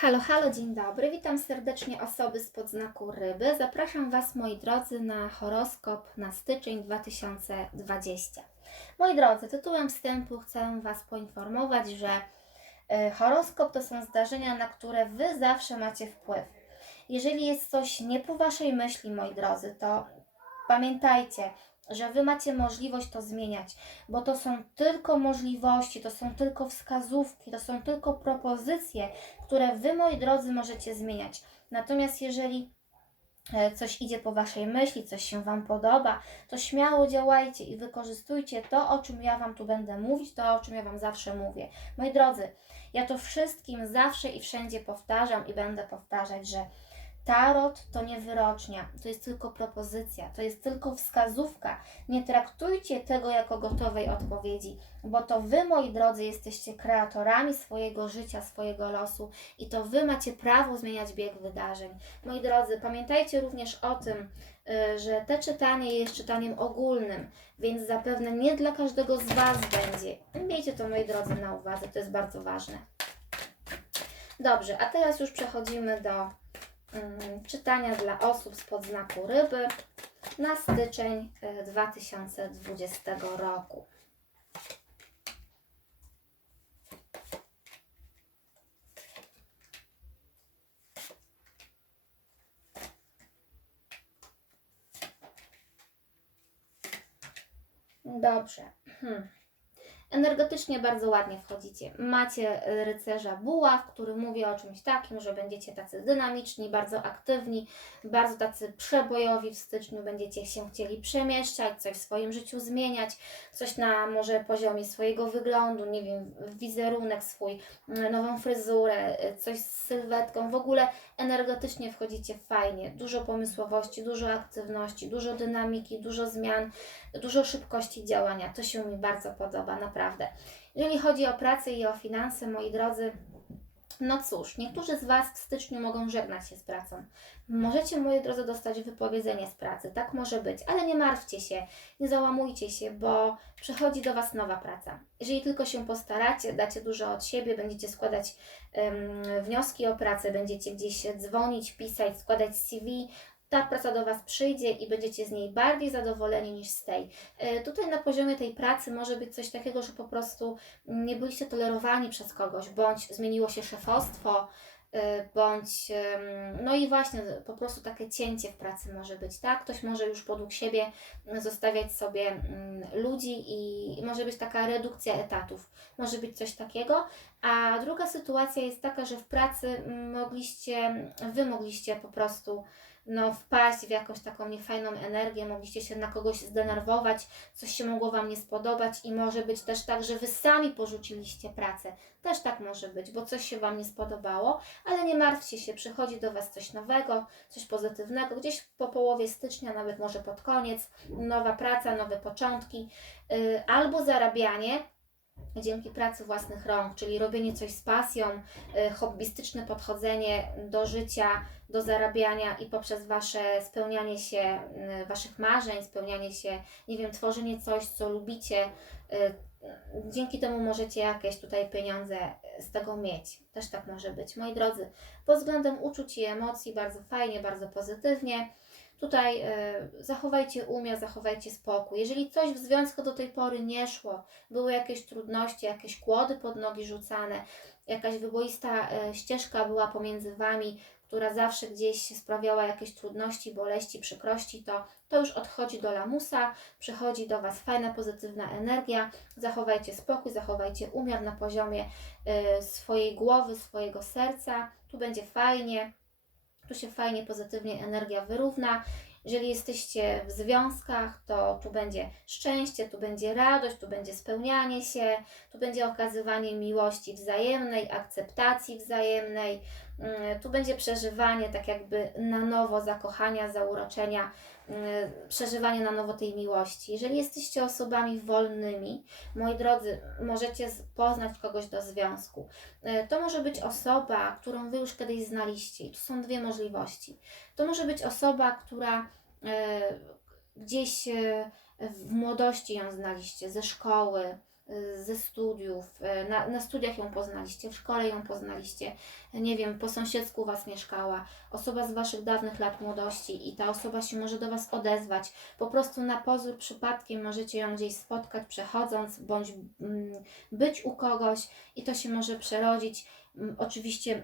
Halo, halo, dzień dobry. Witam serdecznie osoby z podznaku ryby. Zapraszam Was, moi drodzy, na horoskop na styczeń 2020. Moi drodzy, tytułem wstępu chcę Was poinformować, że y, horoskop to są zdarzenia, na które Wy zawsze macie wpływ. Jeżeli jest coś nie po Waszej myśli, moi drodzy, to pamiętajcie, że Wy macie możliwość to zmieniać, bo to są tylko możliwości, to są tylko wskazówki, to są tylko propozycje, które Wy, moi drodzy, możecie zmieniać. Natomiast jeżeli e, coś idzie po Waszej myśli, coś się Wam podoba, to śmiało działajcie i wykorzystujcie to, o czym ja Wam tu będę mówić, to, o czym ja Wam zawsze mówię. Moi drodzy, ja to wszystkim zawsze i wszędzie powtarzam i będę powtarzać, że Tarot to nie wyrocznia, to jest tylko propozycja, to jest tylko wskazówka. Nie traktujcie tego jako gotowej odpowiedzi, bo to Wy, moi drodzy, jesteście kreatorami swojego życia, swojego losu i to Wy macie prawo zmieniać bieg wydarzeń. Moi drodzy, pamiętajcie również o tym, y, że te czytanie jest czytaniem ogólnym, więc zapewne nie dla każdego z Was będzie. Miejcie to, moi drodzy, na uwadze, to jest bardzo ważne. Dobrze, a teraz już przechodzimy do czytania dla osób z podznaku ryby na styczeń e, 2020 roku. Dobrze. Hmm. Energetycznie bardzo ładnie wchodzicie. Macie e, rycerza buław, który mówi o czymś takim, że będziecie tacy dynamiczni, bardzo aktywni, bardzo tacy przebojowi w styczniu, będziecie się chcieli przemieszczać, coś w swoim życiu zmieniać, coś na może poziomie swojego wyglądu, nie wiem, wizerunek swój, m, nową fryzurę, e, coś z sylwetką. W ogóle energetycznie wchodzicie fajnie. Dużo pomysłowości, dużo aktywności, dużo dynamiki, dużo zmian, dużo szybkości działania. To się mi bardzo podoba, naprawdę. Jeżeli chodzi o pracę i o finanse, moi drodzy, no cóż, niektórzy z Was w styczniu mogą żegnać się z pracą. Możecie, moi drodzy, dostać wypowiedzenie z pracy. Tak może być, ale nie martwcie się, nie załamujcie się, bo przychodzi do Was nowa praca. Jeżeli tylko się postaracie, dacie dużo od siebie, będziecie składać em, wnioski o pracę, będziecie gdzieś dzwonić, pisać, składać CV, ta praca do Was przyjdzie i będziecie z niej bardziej zadowoleni niż z tej. E, Tutaj na poziomie tej pracy może być coś takiego, że po prostu nie byliście tolerowani przez kogoś, bądź zmieniło się szefostwo, e, bądź no i właśnie po prostu takie cięcie w pracy może być, tak? Ktoś może już podług siebie zostawiać sobie mm, ludzi i może być taka redukcja etatów, może być coś takiego. A druga sytuacja jest taka, że w pracy mogliście, Wy mogliście po prostu no, wpaść w jakąś taką niefajną energię, mogliście się na kogoś zdenerwować, coś się mogło Wam nie spodobać i może być też tak, że Wy sami porzuciliście pracę. Też tak może być, bo coś się Wam nie spodobało, ale nie martwcie się, przychodzi do Was coś nowego, coś pozytywnego, gdzieś po połowie stycznia, nawet może pod koniec, nowa praca, nowe początki, yy, albo zarabianie, dzięki pracy własnych rąk, czyli robienie coś z pasją, y, hobbystyczne podchodzenie do życia, do zarabiania i poprzez Wasze spełnianie się, Waszych marzeń, spełnianie się, nie wiem, tworzenie coś, co lubicie. y, Dzięki temu możecie jakieś tutaj pieniądze z tego mieć. Też tak może być. Moi drodzy, pod względem uczuć i emocji bardzo fajnie, bardzo pozytywnie. Tutaj y, zachowajcie umiar, zachowajcie spokój. Jeżeli coś w związku do tej pory nie szło, były jakieś trudności, jakieś kłody pod nogi rzucane, jakaś wyboista e, ścieżka była pomiędzy Wami, która zawsze gdzieś sprawiała jakieś trudności, boleści, przykrości, to, to już odchodzi do lamusa, przychodzi do Was fajna, pozytywna energia. Zachowajcie spokój, zachowajcie umiar na poziomie e, swojej głowy, swojego serca. Tu będzie fajnie, tu się fajnie, pozytywnie energia wyrówna. Jeżeli jesteście w związkach, to tu będzie szczęście, tu będzie radość, tu będzie spełnianie się, tu będzie okazywanie miłości wzajemnej, akceptacji wzajemnej, tu będzie przeżywanie tak jakby na nowo zakochania, zauroczenia, mm, przeżywanie na nowo tej miłości. Jeżeli jesteście osobami wolnymi, moi drodzy, możecie poznać kogoś do związku. E, To może być osoba, którą Wy już kiedyś znaliście. I tu są dwie możliwości. To może być osoba, która e, gdzieś e, w młodości ją znaliście, ze szkoły, ze studiów, y, na, na studiach ją poznaliście, w szkole ją poznaliście, nie wiem, po sąsiedzku Was mieszkała, osoba z Waszych dawnych lat młodości i ta osoba się może do Was odezwać. Po prostu na pozór przypadkiem możecie ją gdzieś spotkać przechodząc, bądź mm, być u kogoś i to się może przerodzić. Mm, Oczywiście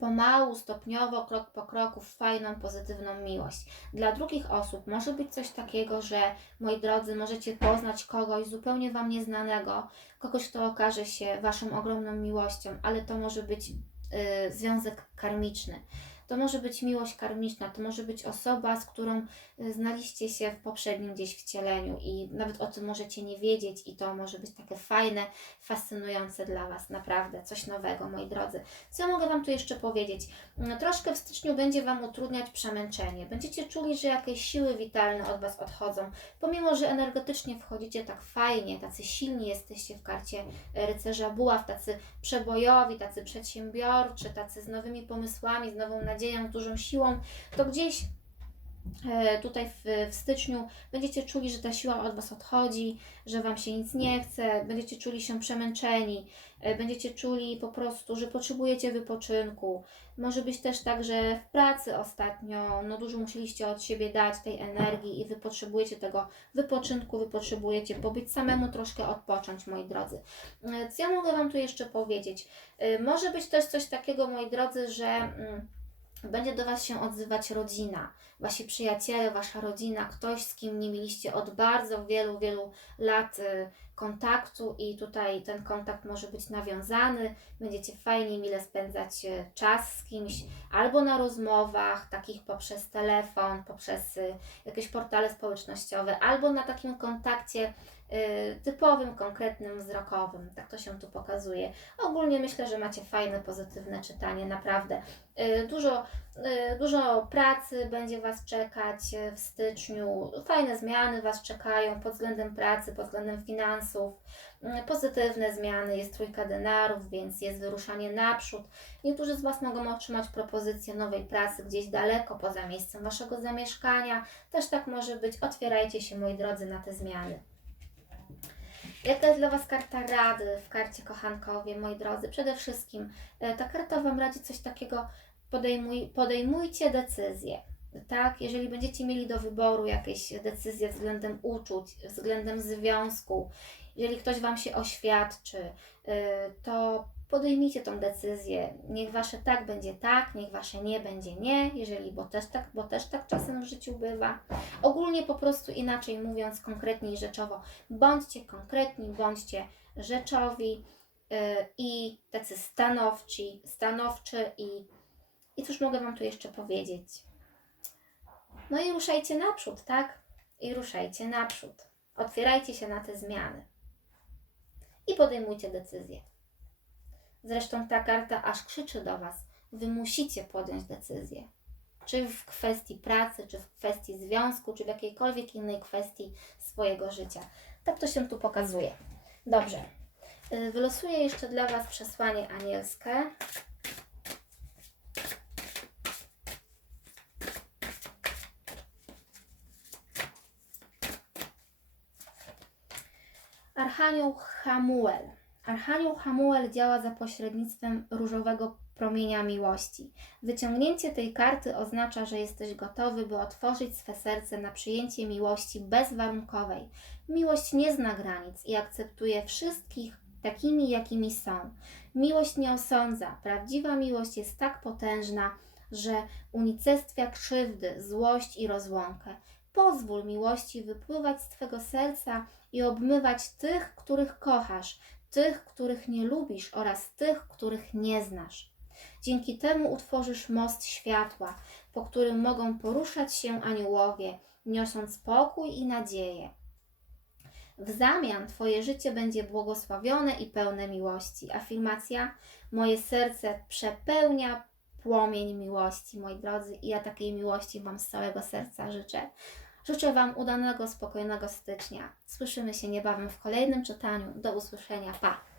pomału, stopniowo, krok po kroku w fajną, pozytywną miłość. Dla drugich osób może być coś takiego, że moi drodzy, możecie poznać kogoś zupełnie Wam nieznanego, kogoś, kto okaże się Waszą ogromną miłością, ale to może być y, związek karmiczny. To może być miłość karmiczna, to może być osoba, z którą y, znaliście się w poprzednim gdzieś wcieleniu i nawet o tym możecie nie wiedzieć i to może być takie fajne, fascynujące dla Was, naprawdę, coś nowego, moi drodzy. Co mogę Wam tu jeszcze powiedzieć? No, Troszkę w styczniu będzie Wam utrudniać przemęczenie. Będziecie czuli, że jakieś siły witalne od Was odchodzą. Pomimo, że energetycznie wchodzicie tak fajnie, tacy silni jesteście w karcie e, rycerza buław, tacy przebojowi, tacy przedsiębiorczy, tacy z nowymi pomysłami, z nową nadzieją, z dużą siłą, to gdzieś e, tutaj w, w styczniu będziecie czuli, że ta siła od Was odchodzi, że Wam się nic nie chce, będziecie czuli się przemęczeni, e, będziecie czuli po prostu, że potrzebujecie wypoczynku. Może być też tak, że w pracy ostatnio no dużo musieliście od siebie dać tej energii i Wy potrzebujecie tego wypoczynku, Wy potrzebujecie pobyć samemu, troszkę odpocząć, moi drodzy. E, Co ja mogę Wam tu jeszcze powiedzieć? Może być też coś takiego, moi drodzy, że... mm, będzie do Was się odzywać rodzina, Wasi przyjaciele, Wasza rodzina, ktoś, z kim nie mieliście od bardzo wielu, wielu lat y, kontaktu i tutaj ten kontakt może być nawiązany. Będziecie fajnie, mile spędzać y, czas z kimś, albo na rozmowach, takich poprzez telefon, poprzez y, jakieś portale społecznościowe, albo na takim kontakcie typowym, konkretnym, wzrokowym. Tak to się tu pokazuje. Ogólnie myślę, że macie fajne, pozytywne czytanie, naprawdę. Y, Dużo, y, dużo pracy będzie Was czekać y, w styczniu. Fajne zmiany Was czekają pod względem pracy, pod względem finansów. Y, Pozytywne zmiany, jest trójka denarów, więc jest wyruszanie naprzód. Niektórzy z Was mogą otrzymać propozycję nowej pracy gdzieś daleko, poza miejscem Waszego zamieszkania. Też tak może być. Otwierajcie się, moi drodzy, na te zmiany. Jaka jest dla Was karta rady w karcie kochankowie, moi drodzy? Przede wszystkim e, ta karta Wam radzi coś takiego, podejmuj, podejmujcie decyzje. Tak, jeżeli będziecie mieli do wyboru jakieś decyzje względem uczuć, względem związku, jeżeli ktoś Wam się oświadczy, y, to podejmijcie tą decyzję. Niech Wasze tak będzie tak, niech Wasze nie będzie nie, jeżeli, bo też tak, bo też tak czasem w życiu bywa. Ogólnie po prostu inaczej mówiąc, konkretnie i rzeczowo, bądźcie konkretni, bądźcie rzeczowi y, i tacy stanowczy, stanowczy i, i cóż mogę Wam tu jeszcze powiedzieć? No i ruszajcie naprzód, tak? I ruszajcie naprzód. Otwierajcie się na te zmiany. I podejmujcie decyzje. Zresztą ta karta aż krzyczy do Was. Wy musicie podjąć decyzję. Czy w kwestii pracy, czy w kwestii związku, czy w jakiejkolwiek innej kwestii swojego życia. Tak to się tu pokazuje. Dobrze. Y, Wylosuję jeszcze dla Was przesłanie anielskie. Archanioł Hamuel. Archanioł Hamuel działa za pośrednictwem różowego promienia miłości. Wyciągnięcie tej karty oznacza, że jesteś gotowy, by otworzyć swe serce na przyjęcie miłości bezwarunkowej. Miłość nie zna granic i akceptuje wszystkich takimi, jakimi są. Miłość nie osądza. Prawdziwa miłość jest tak potężna, że unicestwia krzywdy, złość i rozłąkę. Pozwól miłości wypływać z Twego serca i obmywać tych, których kochasz, tych, których nie lubisz oraz tych, których nie znasz. Dzięki temu utworzysz most światła, po którym mogą poruszać się aniołowie, niosąc pokój i nadzieję. W zamian Twoje życie będzie błogosławione i pełne miłości. Afirmacja: Moje serce przepełnia płomień miłości, moi drodzy, i ja takiej miłości Wam z całego serca życzę. Życzę Wam udanego, spokojnego stycznia. Słyszymy się niebawem w kolejnym czytaniu. Do usłyszenia. Pa!